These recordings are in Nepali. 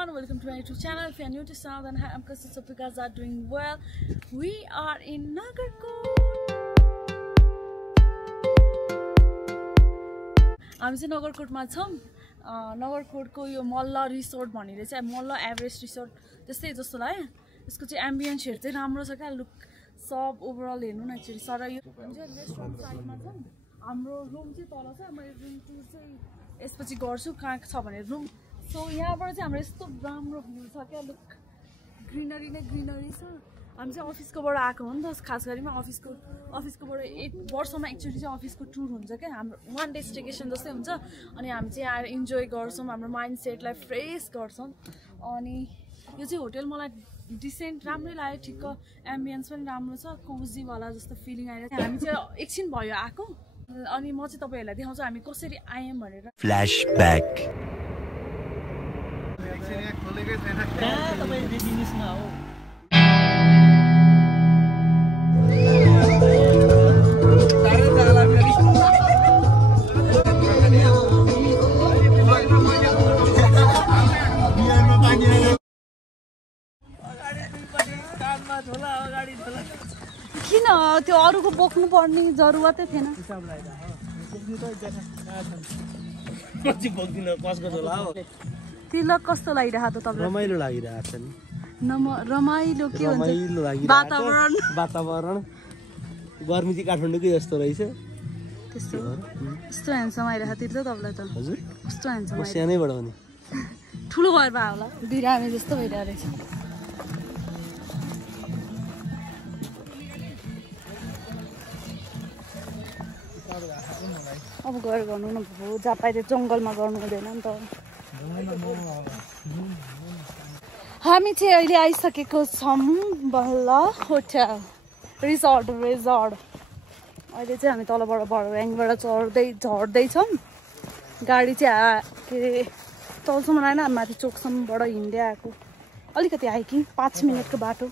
everyone, welcome to my YouTube channel. If you are new to channel, then hi, I'm Kasi. So you guys are doing well. We are in Nagarkot. हामी चाहिँ नगरकोटमा छौं. नगरकोटको यो मल्ल रिसोर्ट भनेर चाहिँ मल्ल एभरेस्ट रिसोर्ट त्यस्तै जस्तो लाग्यो. यसको चाहिँ एम्बियन्सहरु चाहिँ राम्रो छ क्या. लुक सब ओभरअल हेर्नु न एक्चुअली सर यो चाहिँ रेस्टुरेन्ट साइडमा छ. हाम्रो रुम चाहिँ तल छ. मैले रुम टुर चाहिँ यसपछि गर्छु कहाँ छ भने रुम. सो यहाँबाट चाहिँ हाम्रो यस्तो राम्रो भ्यू छ क्या. लुक ग्रीनरी नै ग्रीनरी छ. हामी चाहिँ अफिसकोबाट आएको हो नि त. खास गरीमा अफिसकोबाट एक वर्षमा एक्चुअली चाहिँ अफिसको टुर हुन्छ क्या. हाम्रो वान डे स्टेकेसन जस्तै हुन्छ. अनि हामी चाहिँ आएर इन्जोय गर्छौँ. हाम्रो माइन्ड सेटलाई फ्रेस गर्छौँ. अनि यो चाहिँ होटल मलाई डिसेन्ट राम्रै लाग्यो. ठिक्क एम्बियन्स पनि राम्रो छ. कोजीवाला जस्तो फिलिङ आइरहेको छ. हामी चाहिँ एकछिन भयो आएको. अनि म चाहिँ तपाईँहरूलाई देखाउँछु हामी कसरी आयौँ भनेर. फ्ल्याशब्याक किन त्यो अरूको बोक्नु पर्ने जरुरतै थिएन. तिलक कस्तो लागिरहेको त तपाईलाई? रमाइलो लागिरहेको छ नि. रमाइलो के हुन्छ? वातावरण गर्मी चाहिँ काठमाडौँकै जस्तो रहेछ. त्यस्तो कस्तो ह्यान्डसम आइरहेको थियो त तपाईलाई त. हजुर कस्तो ह्यान्डसम आइरहेको. सानै बढाउने ठुलो भएर भयो होला. बिरामी जस्तो भइरहेको रहेछ. अब गएर गर्नु न भयो. जहाँ पाइदियो जङ्गलमा गर्नु हुँदैन नि त. हामी चाहिँ अहिले आइसकेको छौँ बल्ल होटल रिजोर्ट. अहिले चाहिँ हामी तलबाट बडोयाङबाट झर्दैछौँ. गाडी चाहिँ के अरे तलसम्म आएन. माथि चोकसम्मबाट हिँड्दै आएको. अलिकति हाइकिङ 5 मिनटको बाटो.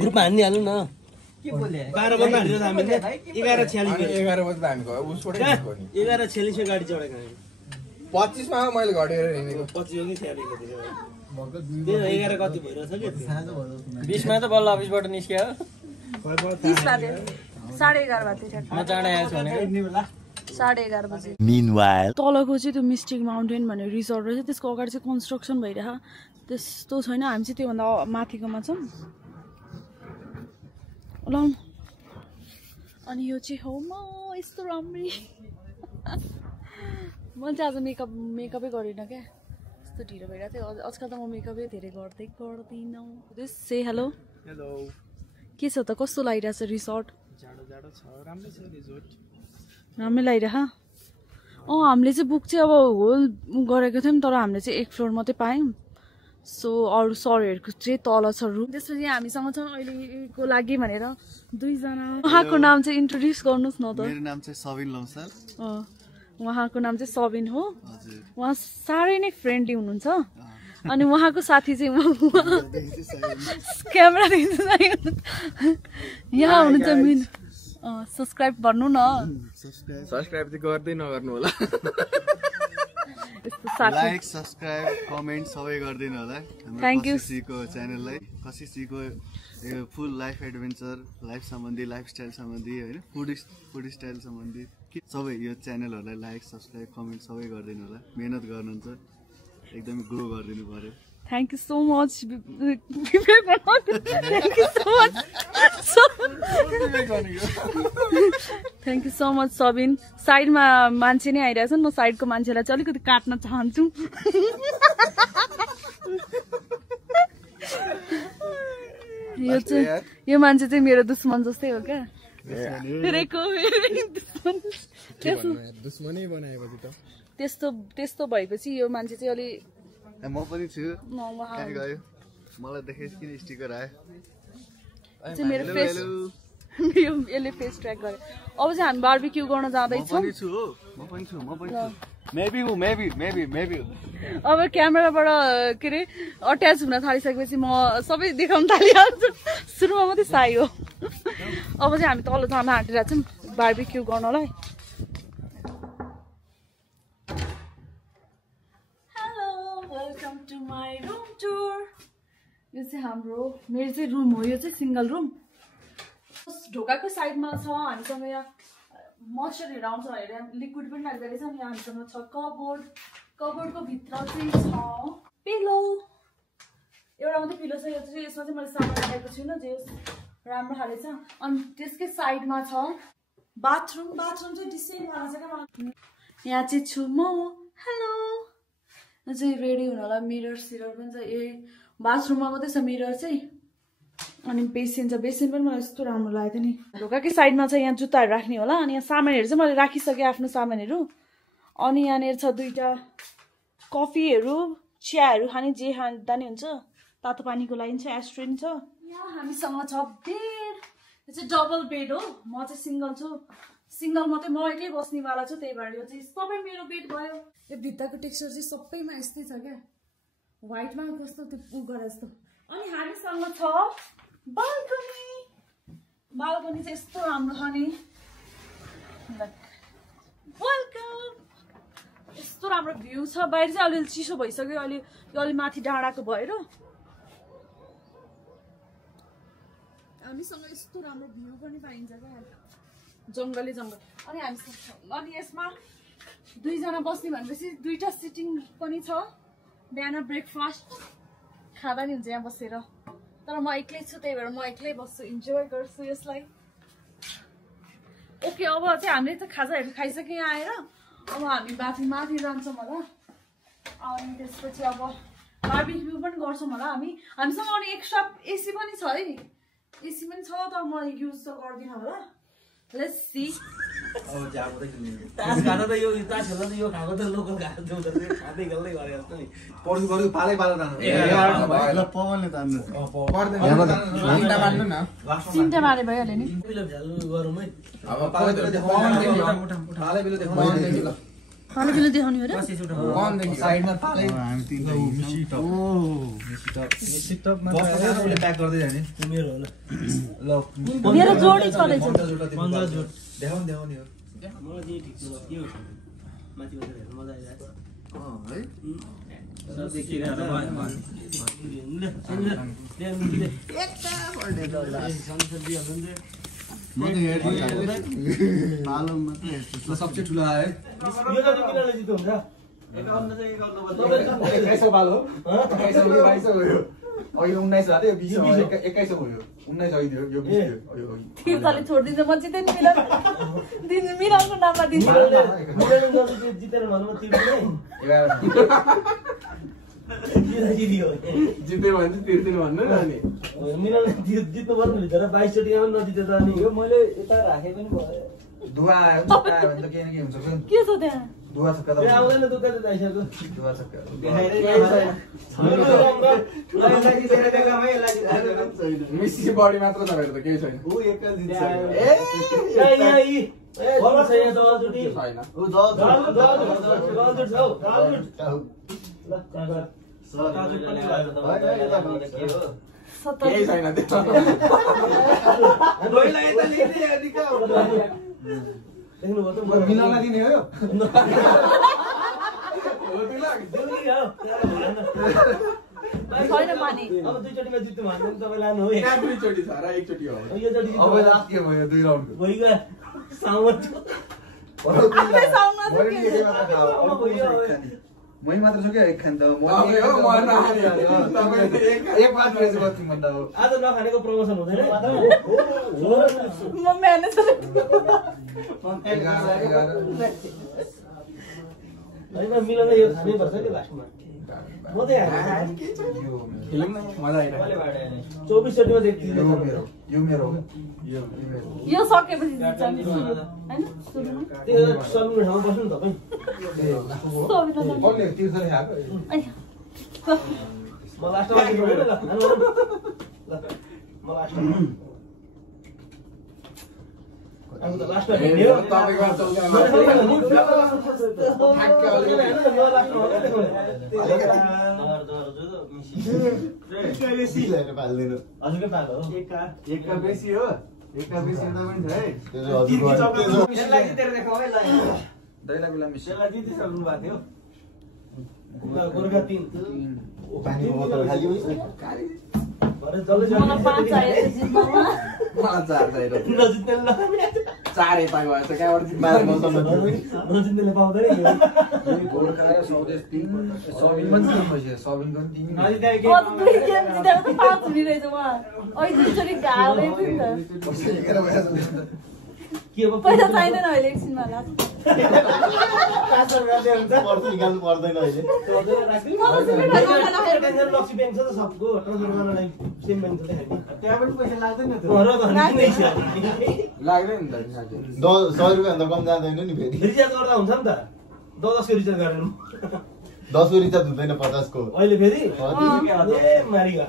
ग्रुपमा हान्दिहाल्नु न. 12 बन्दा हाल्छ हामीले. 11:46 गाडी चढेको. 25 मा मैले घटेर हिँडेको. 25 हो कि 46 त्यो 11 कति भइरहेछ के. 20 मा त बल्ल अफिसबाट निस्क्यो. 30 बाजे 11:30 बाजे म चाँडै आएछु भने 11:30 बजे. Meanwhile तलको चाहिँ त्यो मिस्टिक माउन्टेन भन्ने रिसोर्ट रहेछ. त्यसको अगाडि चाहिँ कन्स्ट्रक्सन भइरहेको. त्यस्तो छैन. हामी चाहिँ त्योभन्दा माथिकोमा छौँ. ल अनि यो चाहिँ हो म यस्तो राम्रै. म चाहिँ आज मेकअपै गरिनँ क्या. यस्तो ढिलो भइरहेको थियो. आजकल त म मेकअपै धेरै गर्दिनँ. से हेलो हेलो. के छ त? कस्तो लागिरहेछ रिसोर्ट? जाडो छ. राम्रै छ रिसोर्ट. राम्रै लागिरह. हामीले चाहिँ बुक चाहिँ अब होल गरेको थियौँ. तर हामीले चाहिँ एक फ्लोर मात्रै पायौँ. सो अरू सरहरूको चाहिँ तल छ रुम. त्यसपछि हामीसँग छ अहिलेको लागि भनेर 2 जना. उहाँको नाम चाहिँ इन्ट्रोड्युस गर्नुहोस् न त. मेरो नाम चाहिँ सबिन लम्साल. उहाँको नाम चाहिँ सबिन हो. उहाँ साह्रै नै फ्रेन्डली हुनुहुन्छ. अनि उहाँको साथी चाहिँ क्यामेरा यहाँ हुनुहुन्छ. मिन सब्सक्राइब गर्नु न. सब्सक्राइब चाहिँ गर्दै नगर्नु होला. लाइक सब्सक्राइब कमेन्ट सबै गरिदिनु होला. Thank you. कसिसीको च्यानललाई. कसिसीको फुल लाइफ एडभेन्चर, लाइफ सम्बन्धी, लाइफस्टाइल सम्बन्धी होइन, फुड स्टाइल सम्बन्धी सबै यो च्यानलहरूलाई लाइक सब्सक्राइब कमेन्ट सबै गरिदिनु होला. मेहनत गर्नुहुन्छ. एकदमै ग्रो गरिदिनु पर्यो. Thank you so much. Thank you so much, Sabin. Side ma मान्छे नै आइरहेछन्. म साइडको मान्छेलाई चाहिँ अलिकति काट्न चाहन्छु. यो मान्छे चाहिँ मेरो दुश्मन जस्तै हो क्या दुश्मनै बनाएपछि त त्यस्तो भएपछि यो मान्छे चाहिँ अलि म पनि छु कहाँ गयो मलाई देखेछ किन स्टिकर आयो मेरो फेस यसले फेस ट्र्याक गरे अब चाहिँ हामी बार्बिक्यू गर्न जाँदैछौँ अब क्यामेराबाट के अरे अट्याच हुन थालिसकेपछि म सबै देखाउन थालिहाल्छु सुरुमा मात्रै साई हो अब चाहिँ हामी तल जान आँटिरहेको छौँ बार्बिक्यू गर्नलाई hello welcome to my room tour यो चाहिँ हाम्रो मेरो चाहिँ रुम हो यो चाहिँ सिङ्गल रुम ढोकाको साइडमा छ हामीसँग यहाँ मोइस्चरहरू आउँछ भनेर लिक्विड पनि राख्दै छ अनि हामीसँग छ कबोर्डको भित्र चाहिँ छ पिलो एउटा मात्रै पिलो छ यो चाहिँ यसमा चाहिँ मैले सामान राखेको छुइनँ जे राम्रो खाले छ अनि त्यसकै साइडमा छ बाथरुम चाहिँ डिसेन्टवाला छ क्या मलाई यहाँ चाहिँ छु म हेलो यो चाहिँ रेडी हुनलाई मिरर पनि छ ए बाथरुममा मात्रै छ मिरर चाहिँ अनि बेसिन छ बेसिन पनि मलाई यस्तो राम्रो लागेको थियो नि ढोकाकै साइडमा छ यहाँ जुत्ताहरू राख्ने होला अनि यहाँ सामानहरू चाहिँ मैले राखिसकेँ आफ्नो सामानहरू अनि यहाँनिर छ दुईवटा कफीहरू चियाहरू खाने जे खाँदा नि हुन्छ तातो पानीको लागि छ एस्ट्रेन छ यहाँ हामीसँग छ बेड यो चाहिँ डबल बेड हो म चाहिँ सिङ्गल छु सिङ्गल मात्रै म एक्लै बस्नेवाला छु त्यही भएर यो चाहिँ सबै मेरो बेड भयो यो भित्ताको टेक्सचर चाहिँ सबैमा यस्तै छ क्या व्हाइटमा कस्तो त्यो उ गरे जस्तो अनि हामीसँग छ बाल्कनी चाहिँ यस्तो राम्रो छ नि वेलकम यस्तो राम्रो भ्यू छ बाहिर चाहिँ अलिअलि चिसो भइसक्यो अलि माथि डाँडाको भएर हामीसँग यस्तो राम्रो भ्यू पनि पाइन्छ क्या जङ्गल अनि यसमा दुईजना बस्ने भनेपछि दुईटा सिटिङ पनि छ बिहान ब्रेकफास्ट खाँदा नि हुन्छ यहाँ बसेर तर म एक्लै छु त्यही भएर म एक्लै बस्छु इन्जोय गर्छु यसलाई ओके अब चाहिँ हामीले त खाजाहरू खाइसक्यो यहाँ आएर अब हामी माथि जान्छौँ होला अनि त्यसपछि अब बार्बिक्यू पनि गर्छौँ होला हामीसँग अनि एक्स्ट्रा एसी पनि छ है एसी पनि छ तर म युज त गर्दिनँ होला लेट्स सी तास खाँदा त यो तास खेल्दा त यो खाएको त लोकल खाएको थियो खाँदै गल्दै गरे जस्तो नि पर्छु पालै तान्नु पवनले तान्नु तिनटा मारे भइहाल्यो नि गरौँ है अब पालै बिलो देखाउने हो र साइडमा पालै प्याक गर्दै जाने मेरो होला मेरो जोडी चलेछ देखाउने हो मलाई जे ठिक छ के हो माथि बसेर हेर्नु मजा आइरहेको छ देखिरहेको सबसे ठुलो आयो यो जति किनले जित्नु हुन्छ 2100 बाल हो 2200 भयो अघि 19 हाते यो 20 2100 भयो 19 अघि दियो यो 20 दियो तिर्ताले छोडिदिन्छ म जित्दै नि मिलाउनु नाममा दिन्छ जितेर भन्नु म तिर्दिनै जित्यो भने चाहिँ तिर्दिनु भन्नु न अनि मिलाउनु जित्नु पर्ने भित्र 22 चोटि आउनु नजिते त अनि यो मैले यता राखे पनि भयो दुवा आयो भने त के न के हुन्छ के छ त्यहाँ दुवा छक्का त आउँदैन दुका त आइसक्यो दुवा छक्का मिसी बडी मात्र छ त केही छैन ऊ एकल जित्छ केही छैन मिलाउन दिने हो छैन पानी अब दुईचोटिमा जित्नु भन्नु तपाईँ लानु हो दुईचोटि छ र एकचोटि हो यो चोटि अब लास्ट के भयो 2 राउन्डको भइगयो साउन्ड मै मात्र छु क्या एक खान त एक बात मेज गर्छु भन्दा हो आज नखानेको प्रमोसन हुँदैन म म्यानेजर होइन मिलाउन यो खानै पर्छ नि लास्टमा म त यहाँ फिल्म मजा आइरहेको 24 चोटिमा देख्छु यो मेरो यो सकेपछि जित्छ नि हैन सुरुमा त्यो सबै ठाउँमा बस्नु नि तपाईँ कसले तिर्सले खाएको म लास्टमा जित्नु ल म लास्टमा अब त लास्टमा हेर्ने हो तपाईको हजुरकै पालो हो एकका बेसी हो एकका बेसी यता पनि छ है यसलाई जितेर देखाऊ है ल दैला बिला मिस यसलाई जितिसक्नु भएको थियो गोर्खा 3 पानी बोतल खाली भरे जल्लै मलाई 5 आयो जित्नमा मलाई 4 चाहियो नजित्ने ल 4 यता गयो त कहाँबाट नजित्नेले पाउँदैन गोर्खा र स्वदेश 3 सबिन पनि जित्नु सबिनको पनि 3 नजित्ने अझ दुई गेम जितेर त 5 हुने रहेछ उहाँ अहिले दुईचोटि गाह्रै थियो नि त के अब पैसा चाहिँदैन अहिले एकछिनमा लाग्छ निकाल्नु पर्दैन अहिले लक्ष्मी ब्याङ्क छ त सबको ट्रान्सफर गर्नलाई सेम ब्याङ्क छ देखाइ त्यहाँ पनि पैसा लाग्दैन नि लाग्दैन नि त साथी 100 रुपियाँ भन्दा कम जाँदैन नि फेरि रिचार्ज गर्दा हुन्छ नि त 10 को रिचार्ज गरेर 10 को रिचार्ज हुँदैन 50 को अहिले फेरि ए ए मारी गयो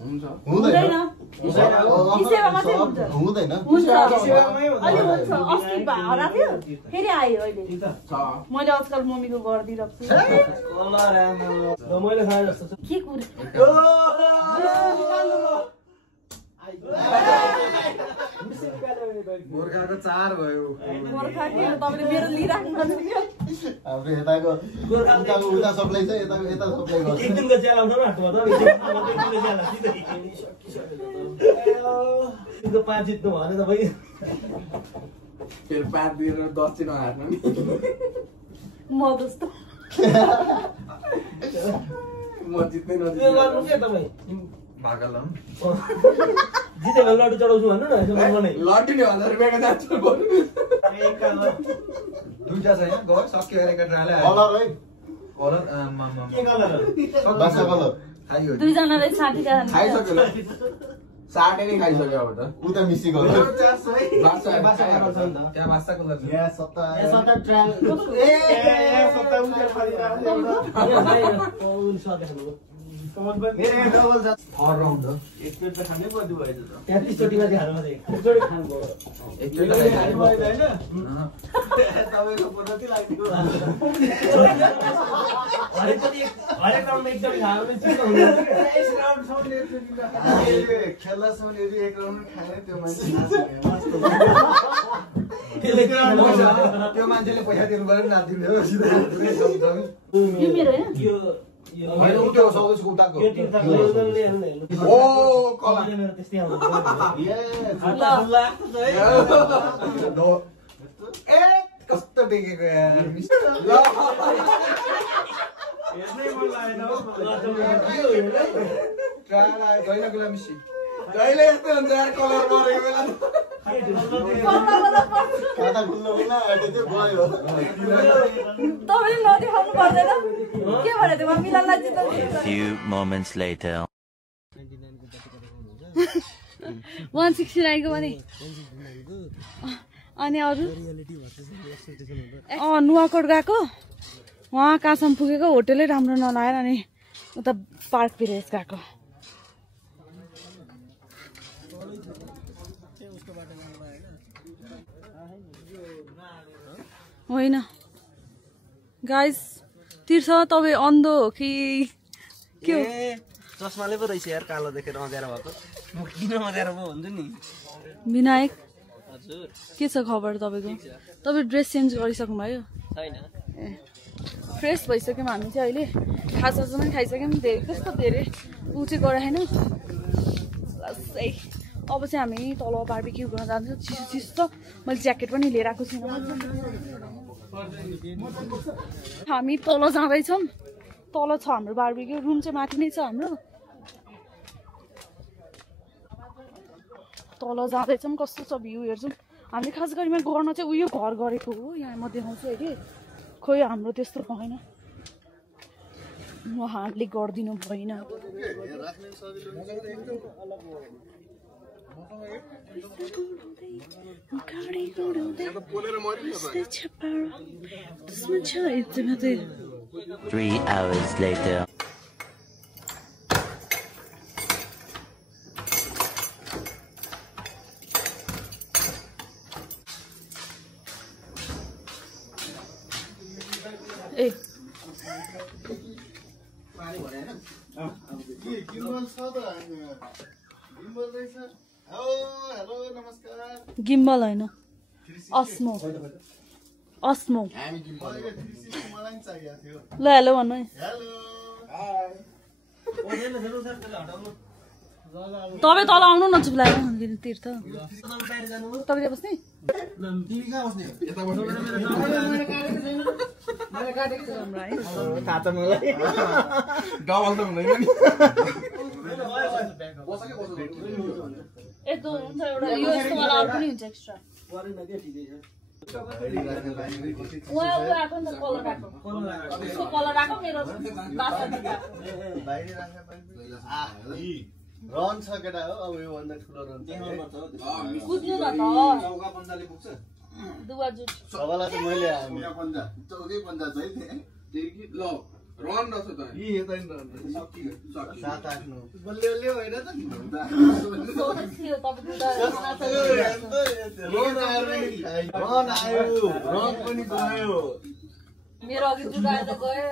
हुन्छ हुँदैन किसेवा मात्रै हुन्छ हुँदैन हुन्छ अहिले हुन्छ अस्ति हराएको थियो फेरि आयो अहिले मैले आजकल मम्मीको गरिदिइरहेको छु मैले खाए जस्तो छ के कुरा गोर्खाको 4 भयो गोर्खा के हो तपाईँले मेरो लिइराख्नु पर्छ हाम्रो यताको उता सप्लाई छ यताको यता सप्लाई गर्छ एक दिनको च्याल आउँछ न हाटमा त एक दिनको च्याल सिधै तिम्रो 5 जित्नु भने त भाइ फेरि 5 दिएर 10 दिन हाट्नु नि म जस्तो म जित्नै त्यो नजित्ने गर्नु के तपाईँ भागल हौ जिते भने लड्डु चढाउँछु भन्नु न यसो गर्नै लड्डु नि 1000 रुपैयाँको जान्छ दुईटा छ यहाँ गयो सक्यो एका ट्राले कलर है कलर के कलर बासा कलर खाइयो दुईजनाले 60 का खाइसक्यो ल 60 नै खाइसक्यो अब त उता मिसी कलर बासा त्यहाँ बासा कलर छ यहाँ सत्ता सत्ता ट्रायल ए सत्ता उन्जेल खरिदा मेरो डबल जा थर्ड राउन्ड हो एक प्लेट त खानै पर्यो भयो त 33 चोटिमा चाहिँ हाल्नु पर्छ एकचोटि खानु एकचोटि खाइहाल्नु पर्छ हैन तपाईको पद्धति लाग्यो हरेक राउन्डमा एकचोटि खायो भने चिसो हुन्छ खेल्दासम्म यदि एक राउन्ड खाएर त्यो मान्छे त्यो मान्छेले पैसा दिनु पर्यो नि नाच्दिनु हो सिधै यो मेरो हैन होइन उठ्यो सौदेशको उताको यो तीर्थको एउटाले हेर्नु न ओ कला मेरो त्यस्तै आउँछ ए कस्तो देखेको यार दैला गुला मिसी दैले यस्तो हुन्छ यार कलर मरेको बेला खाता खुल्न बिना आटे त्यो गयो तपाईले नदेखाउनु पर्दैन के भने त्यो मिलानलाई जित्नु Few moments later 169 को भने अनि अरु नुवाकोट गएको वहाँ कहाँसम्म पुगेको होटलै राम्रो नलाएर अनि उता पार्क भिलेज गएको होइन गाइस तिर्छ तपाईँ अन्धो हो कि के हो चस्माले पो रहेछ यार कालो देखेर अँध्यारो भएको म किन अँध्यारो पो भन्छु नि विनायक हजुर के छ खबर तपाईँको तपाईँ ड्रेस चेन्ज गरिसक्नु भयो छैन ए फ्रेस भइसक्यौँ हामी चाहिँ अहिले खाजासाजा पनि खाइसक्यौँ धेरै कस्तो धेरै ऊ चाहिँ गराएन अब चाहिँ हामी तल बार्बिक्यू गर्न जान्छौँ चिसो चिसो छ मैले ज्याकेट पनि लिएर आएको छैन हामी तल जाँदैछौँ तल छ हाम्रो बार्बिक्यू रुम चाहिँ माथि नै छ हाम्रो तल जाँदैछौँ कस्तो छ भ्यू हेर्छौँ हामीले खास गरीमा गर्न चाहिँ उयो घर गरेको हो यहाँ म देखाउँछु अहिले खोइ हाम्रो त्यस्तो भएन उहाँहरूले गरिदिनु भएन गाडी गुडाउँदै त्यसमा छ यति मात्रै 3 hours later. ए गिम्बल होइन अस्मो अस्मो ल हेलो भन्नु है तपाईँ तल आउनु न चुप लाग्यो तीर्थ तपाईँ त्यहाँ बस्ने यस्तो हुन्छ एउटा यो यस्तोवाला अरू पनि हुन्छ एक्स्ट्रा उहाँ आएको नि त कलर आएको उसको कलर आएको मेरो रन छ केटा हो अब यो भन्दा ठुलो रन कुद्नु न त दुवा जुट सबैलाई त मैले रन रहेछ त यी यता नि रन 7-8 9 बल्ले बल्ले होइन त रन आयो रन पनि गयो मेरो अघि जुगाएर गयो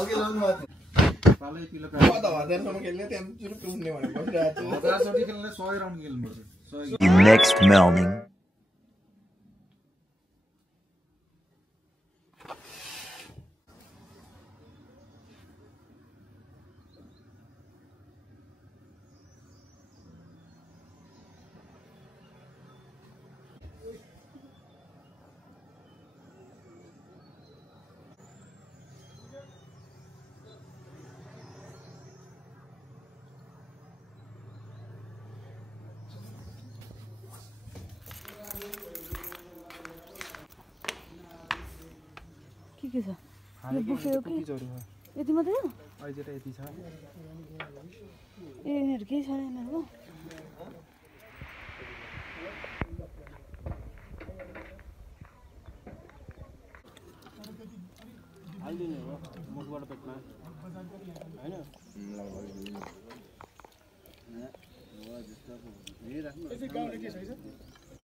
अघि लाउनु भएको The next morning. के छ यो बुफे हो कि यति मात्रै हो अहिले त यति छ ए यिनीहरू केही छैन यिनीहरूको हालिदिने हो मुखबाट पेटमा होइन